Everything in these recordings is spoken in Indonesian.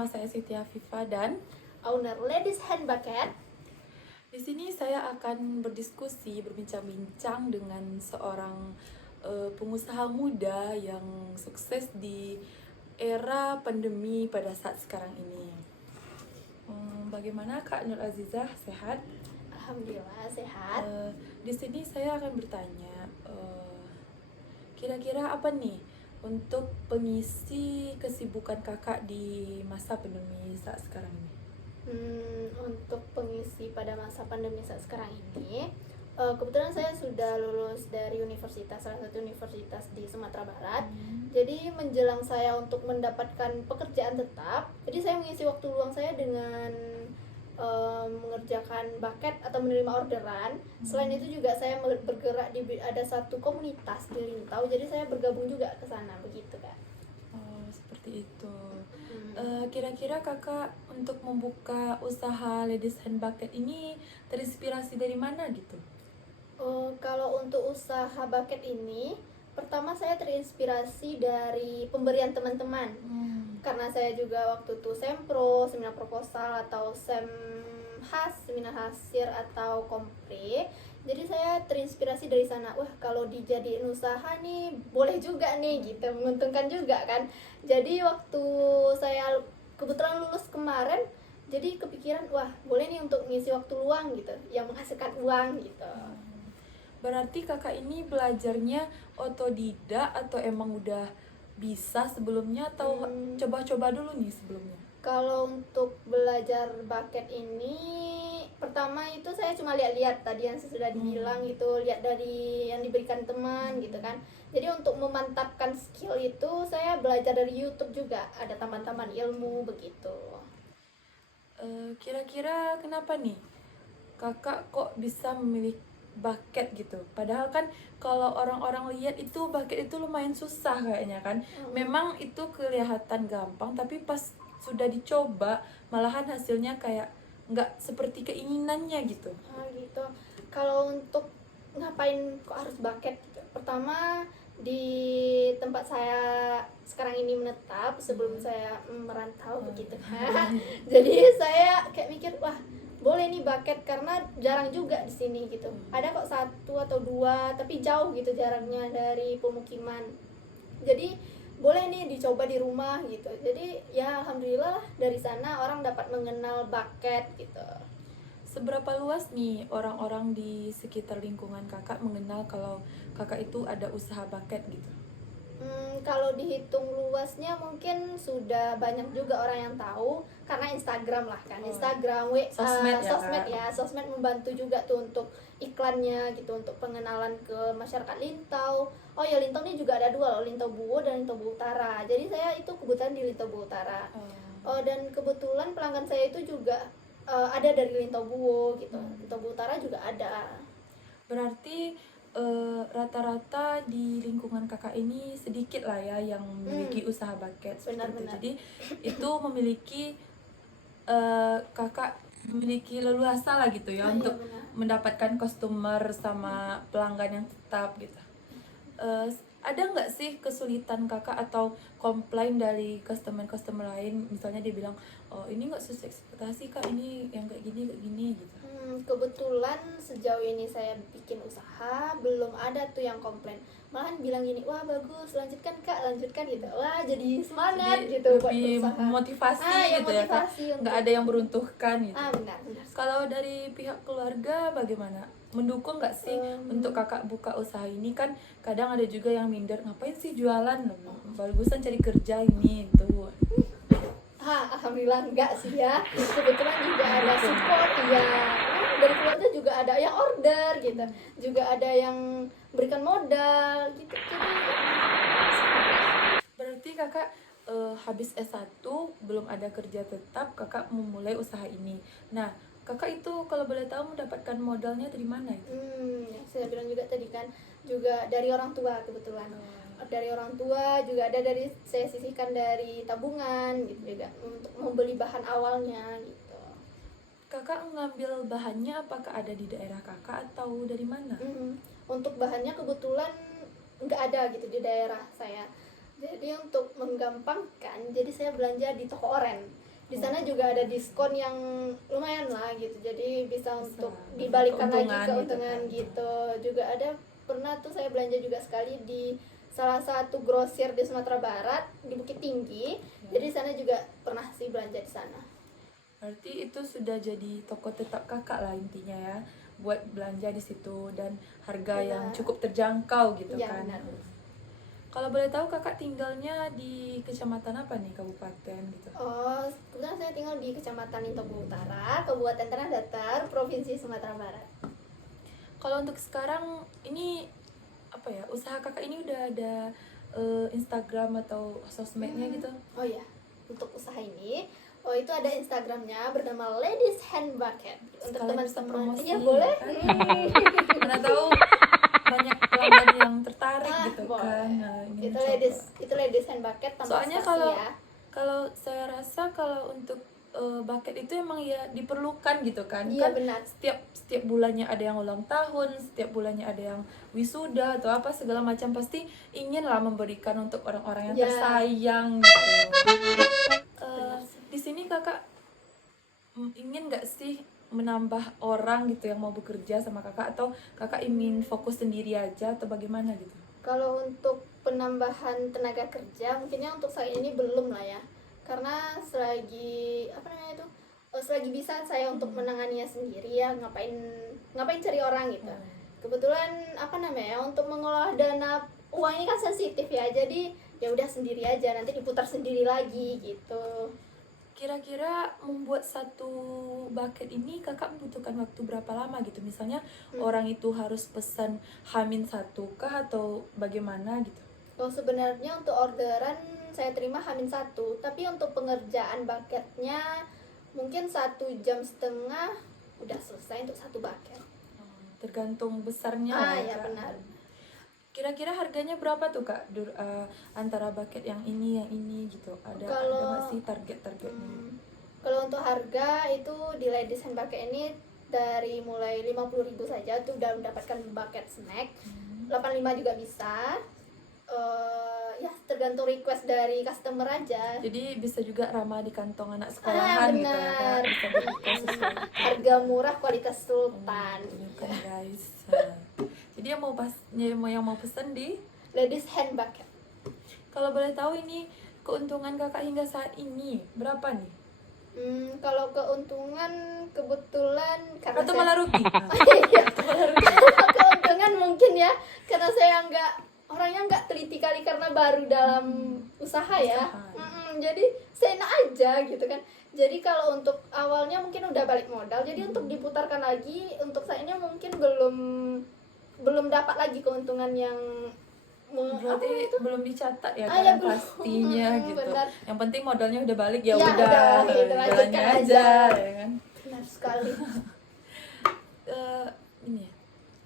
Bersama saya Siti Afifah dan owner Ladies Hand Bucket. di sini saya akan berdiskusi, berbincang-bincang dengan seorang pengusaha muda yang sukses di era pandemi pada saat sekarang ini. Bagaimana Kak Nur Azizah, sehat? Alhamdulillah sehat. Di sini saya akan bertanya, kira-kira apa nih untuk pengisi kesibukan kakak di masa pandemi saat sekarang ini? Untuk pengisi pada masa pandemi saat sekarang ini, kebetulan saya sudah lulus dari salah satu universitas di Sumatera Barat. Jadi menjelang saya untuk mendapatkan pekerjaan tetap, jadi saya mengisi waktu luang saya dengan mengerjakan bucket atau menerima orderan. Selain itu juga saya bergerak ada satu komunitas di Lintau, jadi saya bergabung juga ke sana, begitu Kak. Oh, seperti itu. Kira-kira kakak untuk membuka usaha Ladies Hand Bucket ini terinspirasi dari mana gitu? Kalau untuk usaha bucket ini, pertama saya terinspirasi dari pemberian teman-teman. Karena saya juga waktu itu sempro, seminar proposal atau seminar hasil atau kompre. Jadi saya terinspirasi dari sana. Wah, kalau dijadiin usaha nih boleh juga nih gitu, menguntungkan juga kan. Jadi waktu saya kebetulan lulus kemarin, jadi kepikiran wah boleh nih untuk ngisi waktu luang gitu, yang menghasilkan uang gitu. Berarti kakak ini belajarnya otodidak atau emang udah bisa sebelumnya atau coba-coba dulu nih sebelumnya? Kalau untuk belajar bucket ini, pertama itu saya cuma lihat-lihat tadi yang sudah dibilang gitu, lihat dari yang diberikan teman gitu kan. Jadi untuk memantapkan skill itu saya belajar dari YouTube juga, ada tambahan-tambahan ilmu begitu. Kira-kira kenapa nih kakak kok bisa memilih bucket gitu? Padahal kan kalau orang-orang lihat itu bucket itu lumayan susah kayaknya kan. Memang itu kelihatan gampang, tapi pas sudah dicoba malahan hasilnya kayak nggak seperti keinginannya gitu. Gitu. Kalau untuk ngapain kok harus bucket gitu. Pertama di tempat saya sekarang ini menetap, sebelum saya merantau begitu kan. Jadi saya kayak mikir wah boleh nih bucket karena jarang juga di sini gitu. Ada kok satu atau dua tapi jauh gitu jaraknya dari pemukiman. Jadi boleh nih dicoba di rumah gitu. Jadi ya alhamdulillah dari sana orang dapat mengenal bucket gitu. Seberapa luas nih orang-orang di sekitar lingkungan kakak mengenal kalau kakak itu ada usaha bucket gitu? Kalau dihitung luasnya mungkin sudah banyak juga orang yang tahu karena Instagram lah kan. Instagram, sosmed membantu juga tuh untuk iklannya gitu, untuk pengenalan ke masyarakat Lintau. Oh ya, Lintau ini juga ada dua loh, Lintau Buwo dan Lintau Buwo Utara. Jadi saya itu kebetulan di Lintau Buwo Utara. Dan kebetulan pelanggan saya itu juga ada dari Lintau Buwo gitu. Lintau Buwo Utara juga ada. Berarti rata-rata di lingkungan kakak ini sedikit lah ya yang memiliki usaha bucket seperti itu. Jadi itu memiliki kakak memiliki leluasa lah gitu ya untuk mendapatkan customer sama pelanggan yang tetap gitu. Ada nggak sih kesulitan kakak atau komplain dari customer lain, misalnya dia bilang oh ini nggak sesuai ekspektasi kak, ini yang kayak gini gitu? Kebetulan sejauh ini saya bikin usaha belum ada tuh yang komplain, malahan bilang gini wah bagus, lanjutkan kak, lanjutkan gitu. Wah jadi semangat jadi gitu buat lebih berusaha. motivasi gitu ya kak, nggak ada yang meruntuhkan gitu. Benar. Kalau dari pihak keluarga bagaimana, mendukung nggak sih untuk kakak buka usaha ini? Kan kadang ada juga yang minder, ngapain sih jualan, bagusan cari kerja ini tuh. Alhamdulillah enggak sih ya, kebetulan juga ada support ya, dari keluarga juga ada yang order gitu, juga ada yang berikan modal gitu. Berarti kakak habis S1 belum ada kerja tetap, kakak memulai usaha ini. Nah kakak itu kalau boleh tahu mendapatkan modalnya dari mana itu? Yang saya bilang juga tadi kan, juga dari orang tua kebetulan. Dari orang tua juga ada, dari saya sisihkan dari tabungan gitu juga untuk membeli bahan awalnya gitu. Kakak ngambil bahannya apakah ada di daerah kakak atau dari mana? Untuk bahannya kebetulan nggak ada gitu di daerah saya. Jadi untuk menggampangkan, jadi saya belanja di toko oren. Di sana juga ada diskon yang lumayan lah gitu. Jadi bisa untuk dibalikan lagi keuntungan gitu. Juga ada pernah tuh saya belanja juga sekali di salah satu grosir di Sumatera Barat di Bukit Tinggi. Jadi di sana juga pernah sih belanja di sana. Berarti itu sudah jadi toko tetap kakak lah intinya ya, buat belanja di situ dan harga yang cukup terjangkau gitu kan. Benar. Kalau boleh tahu kakak tinggalnya di kecamatan apa nih, kabupaten gitu? Oh, kebetulan saya tinggal di Kecamatan Lintopo Utara, Kabupaten Tanah Datar, Provinsi Sumatera Barat. Kalau untuk sekarang ini apa ya, usaha kakak ini udah ada Instagram atau sosmednya gitu? Oh ya, untuk usaha ini, itu ada Instagramnya bernama Ladies Hand Bucket. Untuk Sekalian bisa teman-teman, promosi, iya boleh. kan? Mana tahu banyak pelanggan yang tertarik gitu boleh. kan. Nah, ingin Itu Ladies Hand Bucket tambah soalnya spasi ya. kalau saya rasa kalau untuk bucket itu emang ya diperlukan gitu kan. Iya, Kan benar. setiap bulannya ada yang ulang tahun, setiap bulannya ada yang wisuda atau apa segala macam, pasti ingin lah memberikan untuk orang-orang yang Ya. tersayang gitu. Benar sih. Di sini kakak ingin nggak sih menambah orang gitu yang mau bekerja sama kakak, atau kakak ingin fokus sendiri aja atau bagaimana gitu? Kalau untuk penambahan tenaga kerja, mungkinnya untuk saya ini belum lah ya. Karena selagi selagi bisa saya untuk menanganinya sendiri ya, ngapain cari orang gitu. Kebetulan untuk mengolah dana uang ini kan sensitif ya. Jadi ya udah sendiri aja, nanti diputar sendiri lagi gitu. Kira-kira membuat satu bucket ini kakak membutuhkan waktu berapa lama gitu? Misalnya orang itu harus pesan H-1 kah atau bagaimana gitu? Kalau sebenarnya untuk orderan saya terima H-1, tapi untuk pengerjaan bucketnya mungkin 1,5 jam udah selesai untuk satu bucket. Tergantung besarnya Ya Kak. benar. Kira-kira harganya berapa tuh Kak? Antara bucket yang ini gitu. Ada nggak sih targetnya? Kalau untuk harga itu di Ladies Hand Bucket ini dari mulai 50.000 saja tuh udah mendapatkan bucket snack. 85 juga bisa. Ya tergantung request dari customer aja. Jadi bisa juga ramah di kantong anak sekolahan gitu ya Kak. Bisa dibuka sesuai. Harga murah kualitas sultan. Kan guys. Jadi yang mau pesan di Ladies Hand Bucket. Kalau boleh tahu ini keuntungan kakak hingga saat ini berapa nih? Kalau keuntungan kebetulan karena Atau saya malah rugi? keuntungan mungkin ya, karena saya orangnya nggak teliti kali karena baru dalam usaha ya. Jadi seenak aja gitu kan. Jadi kalau untuk awalnya mungkin udah balik modal, jadi untuk diputarkan lagi untuk saya ini mungkin belum dapat lagi keuntungan yang Berarti belum dicatat ya ya, kan pastinya gitu. benar. Yang penting modalnya udah balik ya, Ya, udah gitu, jalannya lanjutkan aja ya kan. Benar sekali. Ini ya,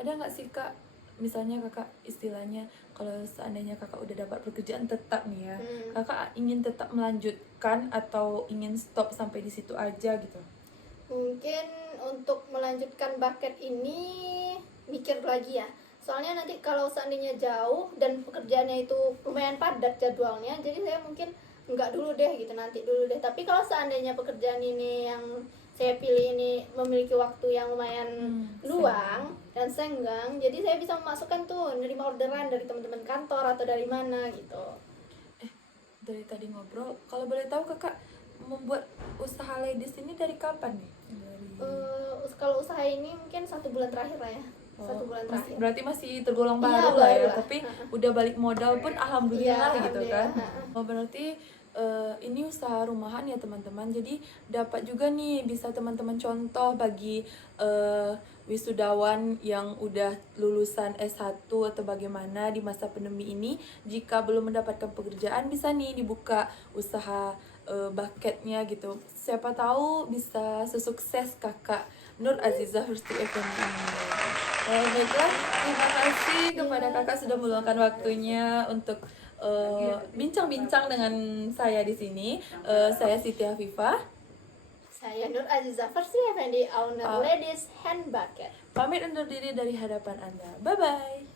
ada nggak sih Kak, misalnya kakak istilahnya kalau seandainya kakak udah dapat pekerjaan tetap nih ya, kakak ingin tetap melanjutkan atau ingin stop sampai di situ aja gitu? Mungkin untuk melanjutkan bucket ini mikir lagi ya. Soalnya nanti kalau seandainya jauh dan pekerjaannya itu lumayan padat jadwalnya, jadi saya mungkin enggak dulu deh gitu, nanti dulu deh. Tapi kalau seandainya pekerjaan ini yang saya pilih ini memiliki waktu yang lumayan luang dan senggang, jadi saya bisa memasukkan tuh nerima orderan dari teman-teman kantor atau dari mana gitu. Dari tadi ngobrol, kalau boleh tahu kakak membuat usaha Ladies ini dari kapan nih? Kalau usaha ini mungkin 1 bulan terakhir lah ya. 1 bulan terakhir. Berarti masih tergolong Iya, baru lah ya, baru lah. tapi udah balik modal pun alhamdulillah Iya, gitu kan. alhamdulillah. Berarti ini usaha rumahan ya teman-teman, jadi dapat juga nih bisa teman-teman contoh bagi wisudawan yang udah lulusan S1 atau bagaimana di masa pandemi ini, jika belum mendapatkan pekerjaan bisa nih dibuka usaha bucketnya gitu. Siapa tahu bisa sesukses kakak Nur Azizah Hursti Effendi ini. Baiklah, terima kasih kepada kakak sudah meluangkan waktunya untuk bincang-bincang dengan saya di sini. Saya Siti Afifah. Saya Nur Azizah Hursti Effendi, owner Ladies Hand Bucket. Pamit undur diri dari hadapan Anda. Bye-bye.